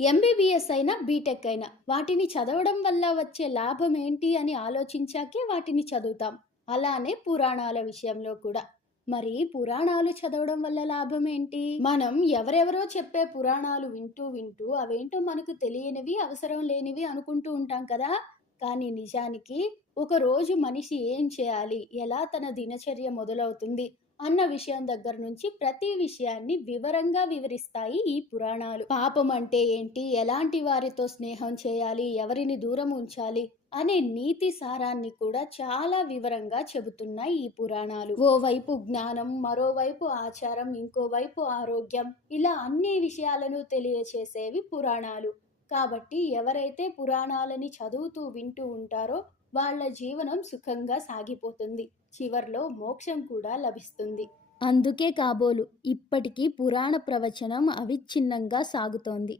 MBBS అయినా, BTech అయినా వాటిని చదవడం వల్ల వచ్చే లాభం ఏంటి అని ఆలోచించాకే వాటిని చదువుతాం. అలానే పురాణాల విషయంలో కూడా. మరి పురాణాలు చదవడం వల్ల లాభం ఏంటి? మనం ఎవరెవరో చెప్పే పురాణాలు వింటూ వింటూ అవేంటో మనకు తెలియనివి, అవసరం లేనివి అనుకుంటూ ఉంటాం కదా! కానీ నిజానికి ఒక రోజు మనిషి ఏం చేయాలి? ఎలా తన దినచర్య మొదలవుతుంది? అన్న విషయం దగ్గర నుంచి ప్రతి విషయాన్ని వివరంగా వివరిస్తాయి ఈ పురాణాలు. పాపం అంటే ఏంటి? ఎలాంటి వారితో స్నేహం చేయాలి? ఎవరిని దూరం ఉంచాలి? అనే నీతి సారాన్ని కూడా చాలా వివరంగా చెబుతున్నాయి ఈ పురాణాలు. ఓవైపు జ్ఞానం, మరోవైపు ఆచారం, ఇంకోవైపు ఆరోగ్యం, ఇలా అన్ని విషయాలను తెలియచేసేవి పురాణాలు. కాబట్టి ఎవరైతే పురాణాలని చదువుతూ వింటూ ఉంటారో వాళ్ళ జీవనం సుఖంగా సాగిపోతుంది. చివర్లో మోక్షం కూడా లభిస్తుంది. అందుకే కాబోలు ఇప్పటికీ పురాణ ప్రవచనం అవిచ్ఛిన్నంగా సాగుతోంది.